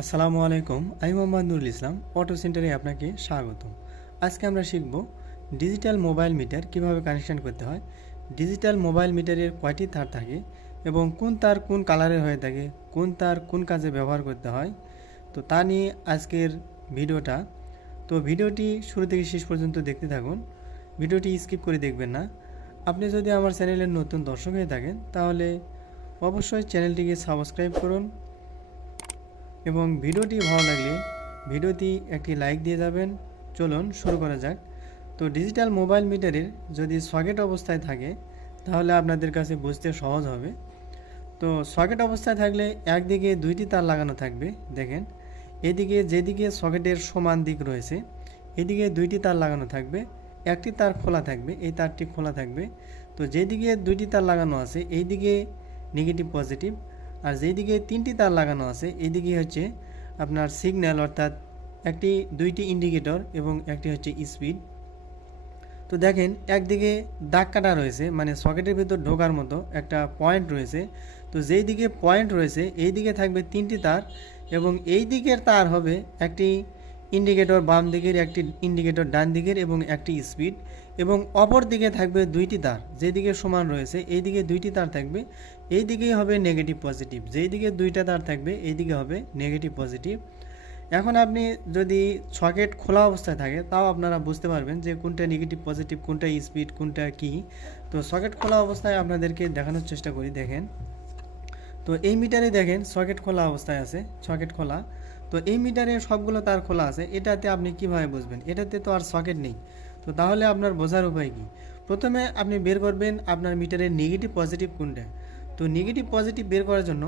আসসালামু আলাইকুম, আমি মোহাম্মদ নুরুল ইসলাম। অটো সেন্টারে আপনাকে স্বাগতম। আজকে আমরা শিখব ডিজিটাল মোবাইল মিটার কিভাবে কানেকশন করতে হয়, ডিজিটাল মোবাইল মিটারের কয়টি তার থাকে এবং কোন তার কোন কালারের হয়ে থাকে, কোন তার কোন কাজে ব্যবহার করতে হয়। তো তা নিয়ে আজকের ভিডিওটা। তো ভিডিওটি শুরু থেকে শেষ পর্যন্ত দেখতে থাকুন, ভিডিওটি স্কিপ করে দেখবেন না। আপনি যদি আমার চ্যানেলের নতুন দর্শক হয়ে থাকেন তাহলে অবশ্যই চ্যানেলটিকে সাবস্ক্রাইব করুন এবং ভিডিওটি ভালো লাগলে ভিডিওটি একটি লাইক দিয়ে যাবেন। চলুন শুরু করা যাক। তো ডিজিটাল মোবাইল মিটারের যদি সকেট অবস্থায় থাকে তাহলে আপনাদের কাছে বুঝতে সহজ হবে। তো সকেট অবস্থায় থাকলে একদিকে দুইটি তার লাগানো থাকবে। দেখেন, এদিকে যেদিকে সকেটের সমান দিক রয়েছে এদিকে দুইটি তার লাগানো থাকবে, একটি তার খোলা থাকবে, এই তারটি খোলা থাকবে। তো যেদিকে দুইটি তার লাগানো আছে এই দিকে নেগেটিভ পজিটিভ, আর যেদিকে তিনটি তার লাগানো আছে এইদিকে হচ্ছে আপনার সিগন্যাল, অর্থাৎ একটি দুইটি ইন্ডিকেটর এবং একটি হচ্ছে স্পিড। তো দেখেন একদিকে দাগ কাটা রয়েছে, মানে সকেটের ভিতর ঢোকার মতো একটা পয়েন্ট রয়েছে। তো যেই দিকে পয়েন্ট রয়েছে এই দিকে থাকবে তিনটি তার এবং এই দিকের তার হবে একটি ইন্ডিকেটর বাম দিকের, একটি ইন্ডিকেটর ডান দিকের এবং একটি স্পিড, এবং অপর দিকে থাকবে দুইটি তার যেদিকে সমান রয়েছে এই দিকে দুইটি তার থাকবে, এই দিকেই হবে নেগেটিভ পজিটিভ, যেই দিকে দুইটা তার থাকবে এই দিকে হবে নেগেটিভ পজিটিভ। এখন আপনি যদি সকেট খোলা অবস্থায় থাকে তাও আপনারা বুঝতে পারবেন যে কোনটা নেগেটিভ পজিটিভ, কোনটা স্পিড, কোনটা কি। তো সকেট খোলা অবস্থায় আপনাদেরকে দেখানোর চেষ্টা করি। দেখেন, তো এই মিটারে দেখেন সকেট খোলা অবস্থায় আছে, সকেট খোলা। তো এই মিটারে সবগুলো তার খোলা আছে, এটাতে আপনি কিভাবে বুঝবেন? এটাতে তো আর সকেট নেই। তো তাহলে আপনার বোঝার উপায় কি? প্রথমে আপনি বের করবেন আপনার মিটারের নেগেটিভ পজিটিভ কোনটা। তো নেগেটিভ পজিটিভ বের করার জন্য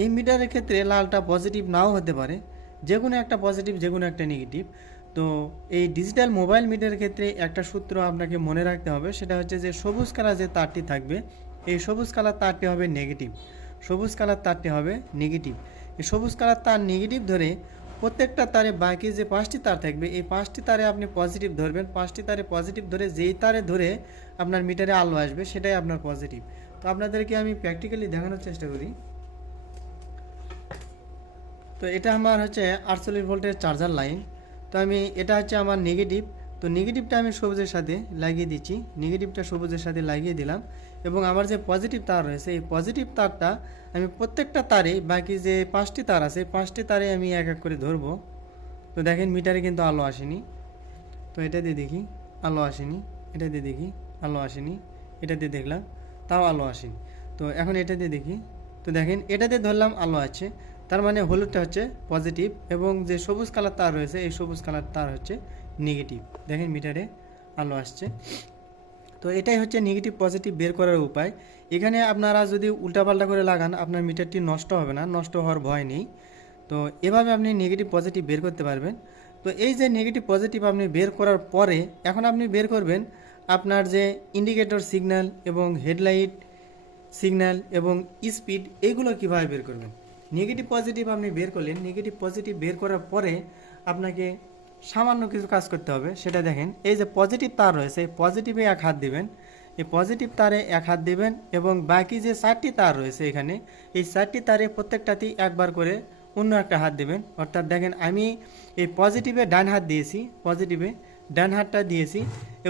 এই মিটারের ক্ষেত্রে লালটা পজিটিভ নাও হতে পারে, যে কোনো একটা পজিটিভ যে কোনো একটা নেগেটিভ। তো এই ডিজিটাল মোবাইল মিটারের ক্ষেত্রে একটা সূত্র আপনাকে মনে রাখতে হবে, সেটা হচ্ছে যে সবুজ কালার যে তারটি থাকবে এই সবুজ কালার তারটি হবে নেগেটিভ, সবুজ কালার তারটি হবে নেগেটিভ। এই সবুজ কালার তার নেগেটিভ ধরে প্রত্যেকটা তারে বাকি যে পাঁচটি তার থাকবে এই পাঁচটি তারে আপনি পজিটিভ ধরবেন, পাঁচটি তারে পজিটিভ ধরে যেই তারে ধরে আপনার মিটারে আলো আসবে সেটাই আপনার পজিটিভ। তো আপনাদেরকে আমি প্র্যাকটিক্যালি দেখানোর চেষ্টা করি। তো এটা আমার হচ্ছে 48 ভোল্টের চার্জার লাইন। তো আমি এটা হচ্ছে আমার নেগেটিভ। তো নেগেটিভটা আমি সবুজের সাথে লাগিয়ে দিচ্ছি, নেগেটিভটা সবুজের সাথে লাগিয়ে দিলাম এবং আমার যে পজিটিভ তার রয়েছে এই পজিটিভ তারটা আমি প্রত্যেকটা তারে বাকি যে পাঁচটি তার আছে পাঁচটি তারে আমি এক এক করে ধরবো। তো দেখেন মিটারে কিন্তু আলো আসেনি। তো এটা দিয়ে দেখি আলো আসেনি, এটা দিয়ে দেখি আলো আসেনি, এটা দিয়ে দেখলাম তাও আলো আসেনি। তো এখন এটা দিয়ে দেখি, তো দেখেন এটাতে ধরলাম আলো আছে, তার মানে হলুদটা হচ্ছে পজিটিভ এবং যে সবুজ কালার তার রয়েছে এই সবুজ কালার তার হচ্ছে নেগেটিভ। দেখেন মিটারে আলো আসছে। তো এটাই হচ্ছে নেগেটিভ পজিটিভ বের করার উপায়। এখানে আপনারা যদি উল্টাপাল্টা করে লাগান আপনার মিটারটি নষ্ট হবে না, নষ্ট হওয়ার ভয় নেই। তো এভাবে আপনি নেগেটিভ পজিটিভ বের করতে পারবেন। তো এই যে নেগেটিভ পজিটিভ আপনি বের করার পরে এখন আপনি বের করবেন আপনার যে ইন্ডিকেটর সিগন্যাল এবং হেডলাইট সিগন্যাল এবং স্পিড, এইগুলো কীভাবে বের করবেন। নেগেটিভ পজিটিভ আপনি বের করলেন, নেগেটিভ পজিটিভ বের করার পরে আপনাকে সামান্য কিছু কাজ করতে হবে। সেটা দেখেন, এই যে পজিটিভ তার রয়েছে এই পজিটিভে এক হাত দিবেন, এই পজিটিভ তারে এক হাত দিবেন এবং বাকি যে চারটি তার রয়েছে এখানে এই চারটি তারে প্রত্যেকটাতেই একবার করে অন্য একটা হাত দেবেন। অর্থাৎ দেখেন আমি এই পজিটিভে ডান হাত দিয়েছি, পজিটিভে ডান হাতটা দিয়েছি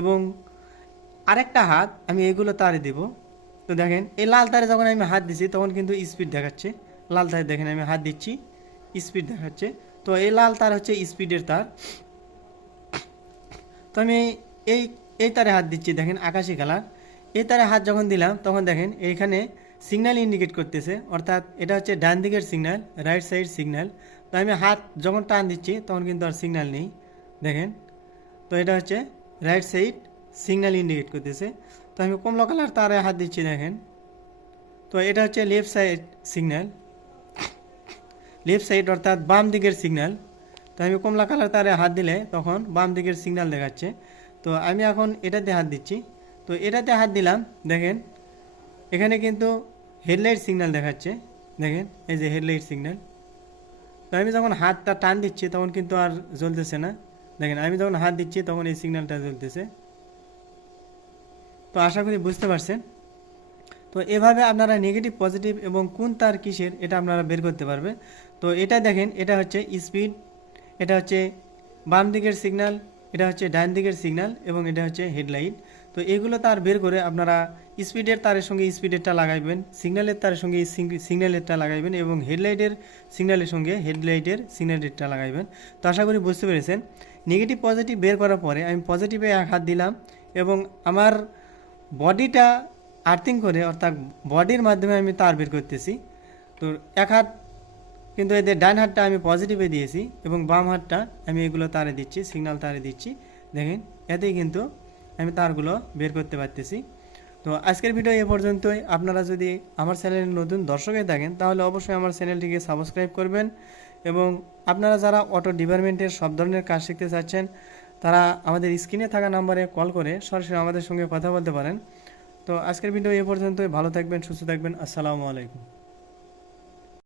এবং আরেকটা হাত আমি এগুলো তারে দেব। তো দেখেন এই লাল তারে যখন আমি হাত দিচ্ছি তখন কিন্তু স্পিড দেখাচ্ছে, লাল তারে দেখেন আমি হাত দিচ্ছি স্পিড দেখাচ্ছে। তো এই লাল তার হচ্ছে স্পিডের তার। তো আমি এই এই তারে হাত দিচ্ছি, দেখেন আকাশি কালার। এই তারে হাত যখন দিলাম তখন দেখেন এইখানে সিগন্যাল ইন্ডিকেট করতেছে, অর্থাৎ এটা হচ্ছে ডান দিকের সিগন্যাল, রাইট সাইড সিগন্যাল। তো আমি হাত যখন টান দিচ্ছি তখন কিন্তু আর সিগন্যাল নেই, দেখেন। তো এটা হচ্ছে রাইট সাইড সিগন্যাল ইন্ডিকেট করতেছে। তো আমি কমলা কালার তারে হাত দিচ্ছি, দেখেন। তো এটা হচ্ছে left side signal, left side অর্থাৎ বাম দিকের সিগন্যাল। তো আমি কমলা কালার তারে হাত দিলে তখন বাম দিকের সিগন্যাল দেখাচ্ছে। তো আমি এখন এটাতে হাত দিচ্ছি, তো এটাতে হাত দিলাম, দেখেন এখানে কিন্তু হেডলাইট সিগন্যাল দেখাচ্ছে, দেখেন এই যে হেডলাইট সিগন্যাল। তো আমি যখন হাতটা টান দিচ্ছি তখন কিন্তু আর জ্বলতেছে না, দেখেন আমি যখন হাত দিচ্ছি তখন এই সিগন্যালটা জ্বলতেছে। তো আশা করি বুঝতে পারছেন। তো তো এভাবে আপনারা নেগেটিভ পজিটিভ এবং কোন তার কিসের এটা আপনারা বের করতে পারবে। তো এটা দেখেন, এটা হচ্ছে স্পিড, এটা হচ্ছে বাম দিকের সিগন্যাল, এটা হচ্ছে ডান দিকের সিগন্যাল এবং এটা হচ্ছে হেডলাইট। তো এগুলো তার বের করে আপনারা স্পিডের তারের সঙ্গে স্পিডেরটা লাগাইবেন, সিগন্যালের তারের সঙ্গে সিগন্যালেরটা লাগাইবেন এবং হেডলাইটের সিগন্যালের সঙ্গে হেডলাইটের সিগন্যালেরটা লাগাইবেন। তো আশা করি বুঝতে পেরেছেন। নেগেটিভ পজিটিভ বের করার পরে আমি পজিটিভে এক হাত দিলাম এবং আমার বডিটা আর্থিং করে, অর্থাৎ বডির মাধ্যমে আমি তার বের করতেছি। তো এক হাত কিন্তু এদের ডান হাতটা আমি পজিটিভে দিয়েছি এবং বাম হাতটা আমি এগুলো তারে দিচ্ছি, সিগন্যাল তারে দিচ্ছি। দেখেন, এতেই কিন্তু আমি তারগুলো বের করতে পারতেছি। তো আজকের ভিডিও এ পর্যন্তই। আপনারা যদি আমার চ্যানেলের নতুন দর্শক হয়ে থাকেন তাহলে অবশ্যই আমার চ্যানেলটিকে সাবস্ক্রাইব করবেন এবং আপনারা যারা অটো ডিপার্টমেন্টের সব ধরনের কাজ শিখতে চাচ্ছেন তারা আমাদের স্ক্রিনে থাকা নাম্বারে কল করে সরাসরি আমাদের সঙ্গে কথা বলতে পারেন। তো আজকের ভিডিও এ পর্যন্তই। ভালো থাকবেন, সুস্থ থাকবেন। আসসালামু আলাইকুম।